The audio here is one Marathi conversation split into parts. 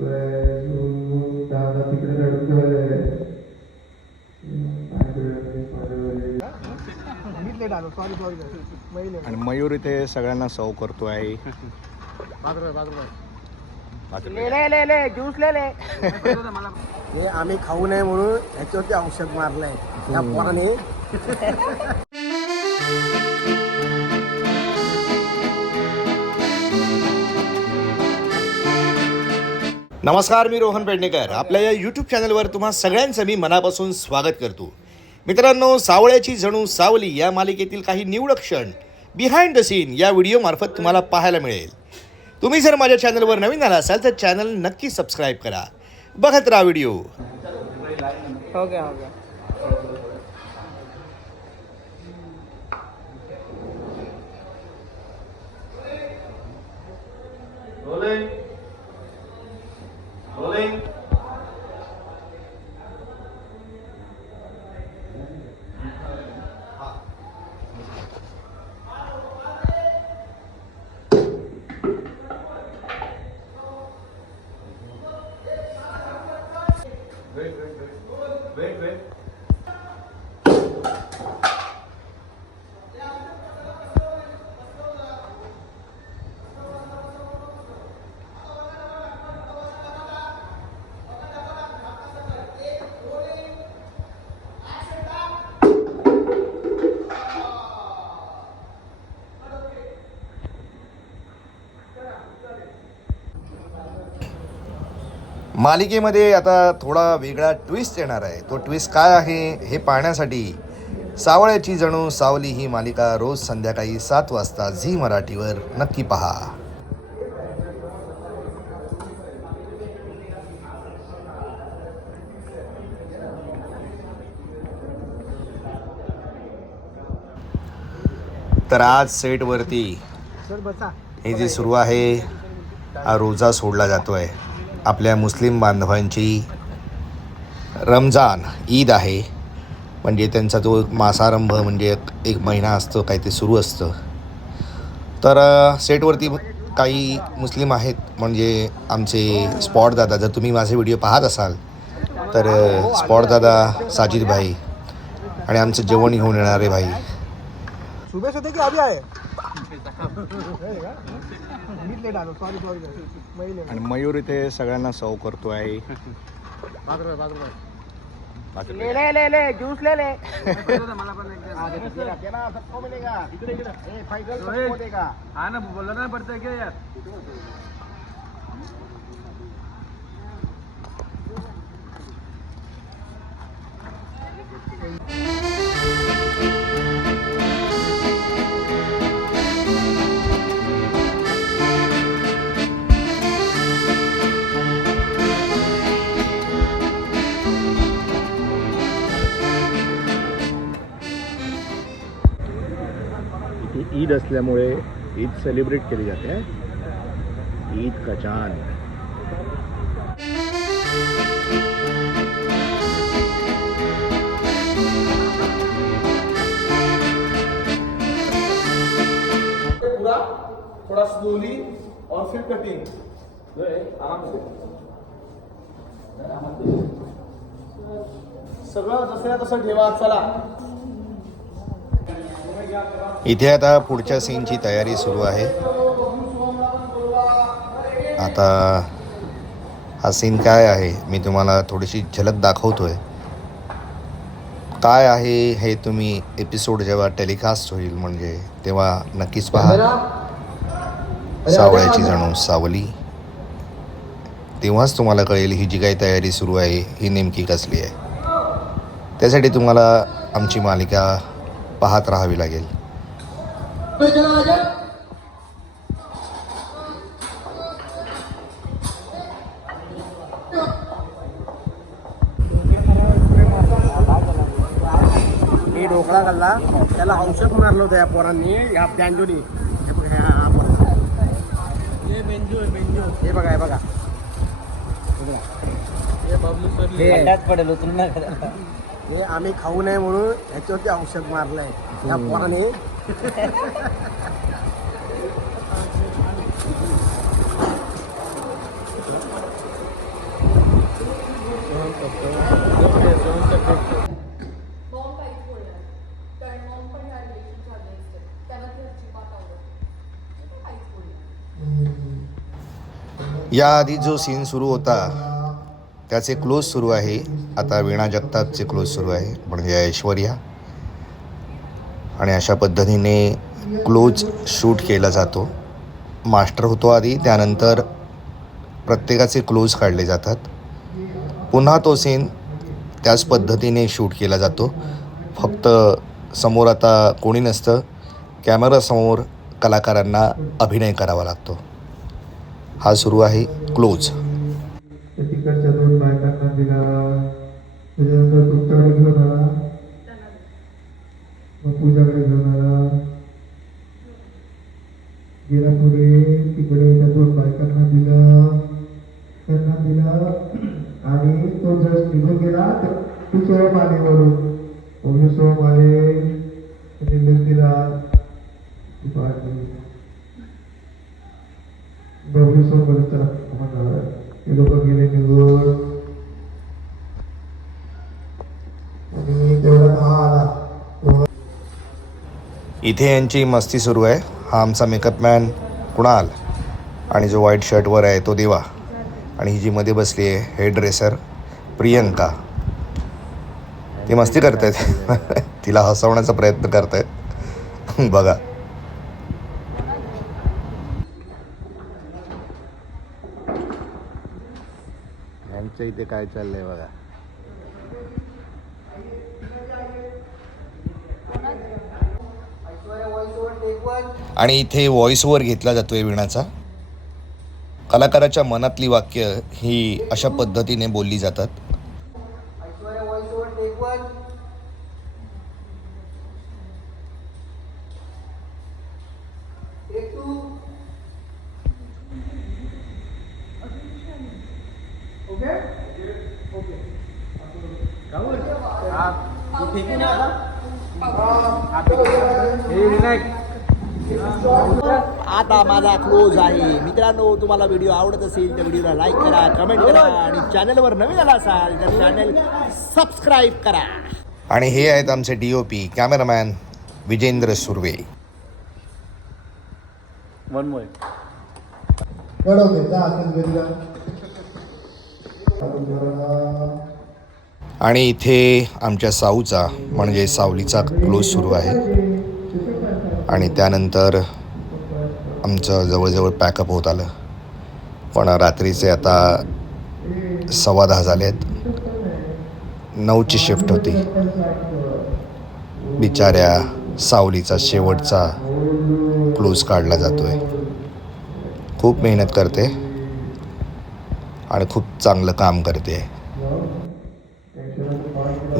आणि मयूर इथे सगळ्यांना सर्व करतो आहे. बाजूला बाजूला बाजूला. ले ले ज्यूस ले ले. हे आम्ही खाऊ नये म्हणून ह्याच्यावरती औषध मारलंय. त्या पोराने. नमस्कार मी रोहन पेडणेकर. आपल्या या यूट्यूब चॅनलवर तुम्हा सगळ्यांचं मी मनापासून स्वागत करतो. मित्रांनो सावळ्याची जणू सावली या मालिकेतील काही निवड क्षण बिहाइंड द सीन या व्हिडिओमार्फत तुम्हाला पाहायला मिळेल. तुम्ही जर माझ्या चॅनलवर नवीन आला असाल तर चॅनल नक्की सबस्क्राईब करा. बघत राहा व्हिडिओ हो गया हो गया. 喂喂喂，喂喂。मालिकेमध्ये आता थोडा वेगळा ट्विस्ट येणार आहे. तो ट्विस्ट काय आहे हे पाहण्यासाठी सावळ्याची जणू सावली ही मालिका रोज संध्याकाळी सात वाजता झी मराठीवर नक्की पहा. तर आज सेटवरती हे जे सुरू आहे हा रोजा सोडला जातो आहे आपल्या मुस्लिम बांधवांची रमजान ईद आहे. म्हणजे त्यांचा तो मासारंभ म्हणजे एक एक महिना असतो काही ते सुरू असतं. तर सेटवरती काही मुस्लिम आहेत म्हणजे आमचे स्पॉट दादा जर तुम्ही माझे व्हिडिओ पाहत असाल तर स्पॉट दादा साजिद भाई आणि आमचं जेवण घेऊन येणारे भाई. लेट आलो. सॉरी सॉरी मैले आणि मयूर इथे सगळ्यांना सर्व करतो आहे बाजूला बाजूला बाजूला. ले ले ले ले ज्यूस ले ले. मला पण देना सबको मिलेगा इकडे इकडे ए फैजल सबको देगा हा ना बोलना पड़ता क्या यार ही ईद असल्यामुळे ईद सेलिब्रेट केली जाते. ईद का चांद? पूरा थोड़ा स्लोली और फिर कटिंग जो है आराम से. सगळं जसं आहे तसं ठेवा चला. इथे आता पुढच्या सीनची तयारी सुरू आहे. आता हा सीन काय आहे मी तुम्हाला थोडीशी झलक दाखवतोय. काय आहे हे तुम्ही एपिसोड जेव्हा टेलिकास्ट होईल म्हणजे तेव्हा नक्कीच पहा. सावळ्याची जणू सावली. तेव्हाच तुम्हाला कळेल ही जी काही तयारी सुरू आहे ही नेमकी कसली आहे. त्यासाठी तुम्हाला आमची मालिका पाहत राहावी लागेल. मी ढोकळा खाल्ला. त्याला औषध मारलं होतं या पोरांनी या बँजोनी हे बघा, हा. हे बघा हे हे पडेल नाही हे आम्ही खाऊ नये म्हणून ह्याच्यावरती औषध मारलंय. या पोराने. याआधी जो सीन सुरू होता त्याचे क्लोज सुरू आहे. आता वीणा जगतापचे क्लोज सुरू आहे. म्हणजे ऐश्वर्या. आणि अशा पद्धतीने क्लोज शूट केला जातो. मास्टर होतो आधी त्यानंतर प्रत्येकाचे क्लोज काढले जातात. पुन्हा तो सीन त्याच पद्धतीने शूट केला जातो. फक्त समोर आता कोणी नसतं कॅमेरासमोर कलाकारांना अभिनय करावा लागतो. हा सुरू आहे क्लोज तिकडच्या दोन बायकांना दिला. त्याच्यानंतर तुमच्याकडे घेऊन आला. मग पूजाकडे घेऊन आला. गेला पुढे तिकडे त्या दोन बायकांना दिलं. त्यांना दिलं आणि तो जस्ट निघून गेला तू सोहम आले वरून ओमी सोहम आले त्यांनी दिला. ती पाहिली बबली सोहम बोलत चला ते लोक गेले निघून आणि तेवढा हा आला इथे यांची मस्ती सुरू आहे. हा आमचा मेकअप मॅन कुणाल आणि जो व्हाईट शर्टवर आहे तो देवा. आणि ही जी मध्ये बसली आहे हेड ड्रेसर प्रियंका. ती मस्ती करतायत. तिला हसवण्याचा प्रयत्न करतायत. बघा. यांचं इथे काय चाललंय बघा. आणि इथे व्हॉइस ओव्हर घेतला जातोय विणाचा. कलाकाराच्या मनातली वाक्य ही अशा पद्धतीने बोलली जातात. आता माझा क्लोज आहे. मित्रांनो तुम्हाला व्हिडिओ आवडत असेल तर व्हिडिओला लाईक करा कमेंट करा आणि चॅनलवर नवीन आला असाल तर चॅनल सबस्क्राईब करा. आणि हे आहेत आमचे D O P cameraman Vijendra Surve. आणि इथे आमच्या साऊचा म्हणजे सावलीचा क्लोज सुरू आहे. आणि त्यानंतर आमचं जवळजवळ पॅकअप होत आलं. पण रात्रीचे आता सव्वा दहा झाले आहेत नऊची शिफ्ट होती. बिचाऱ्या सावलीचा शेवटचा क्लोज काढला जातोय. खूप मेहनत करते आणि खूप चांगलं काम करते.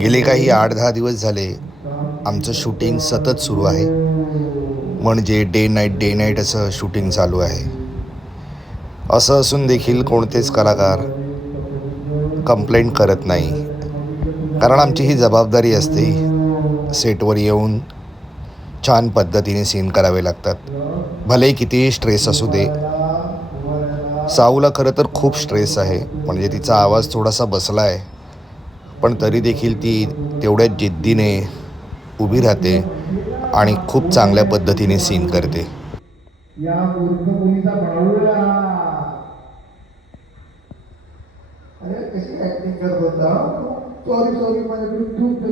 गेले काही आठ दहा दिवस झाले आमचं शूटिंग सतत सुरू आहे. म्हणजे डे नाईट डे नाईट असं शूटिंग चालू आहे. असं असून देखील कोणतेच कलाकार कंप्लेंट करत नाही. कारण आमची ही जबाबदारी असते सेटवर येऊन छान पद्धतीने सीन करावे लागतात. भले कितीही स्ट्रेस असू दे. साऊला खरं तर खूप स्ट्रेस आहे. म्हणजे तिचा आवाज थोडासा बसला आहे पण तरी देखील ती तेवढ्याच जिद्दीने उभी राहते आणि खूप चांगल्या पद्धतीने सीन करते. या अरे कशी ऍक्टिंग करत होता सॉरी सॉरी माझ्याकडून चूक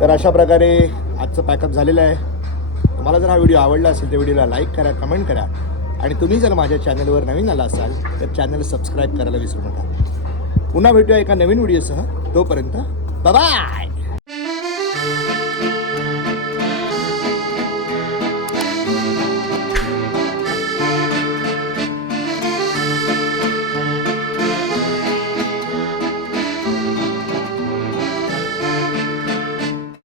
तर अशा प्रकारे आजचं पॅकअप झालेलं आहे. तुम्हाला जर हा व्हिडिओ आवडला असेल तर व्हिडिओला लाईक करा कमेंट करा. आणि तुम्ही जर माझ्या चॅनलवर नवीन आला असाल तर चॅनल सबस्क्राईब करायला विसरू नका. पुन्हा भेटूया एका नवीन व्हिडिओसह तोपर्यंत बाय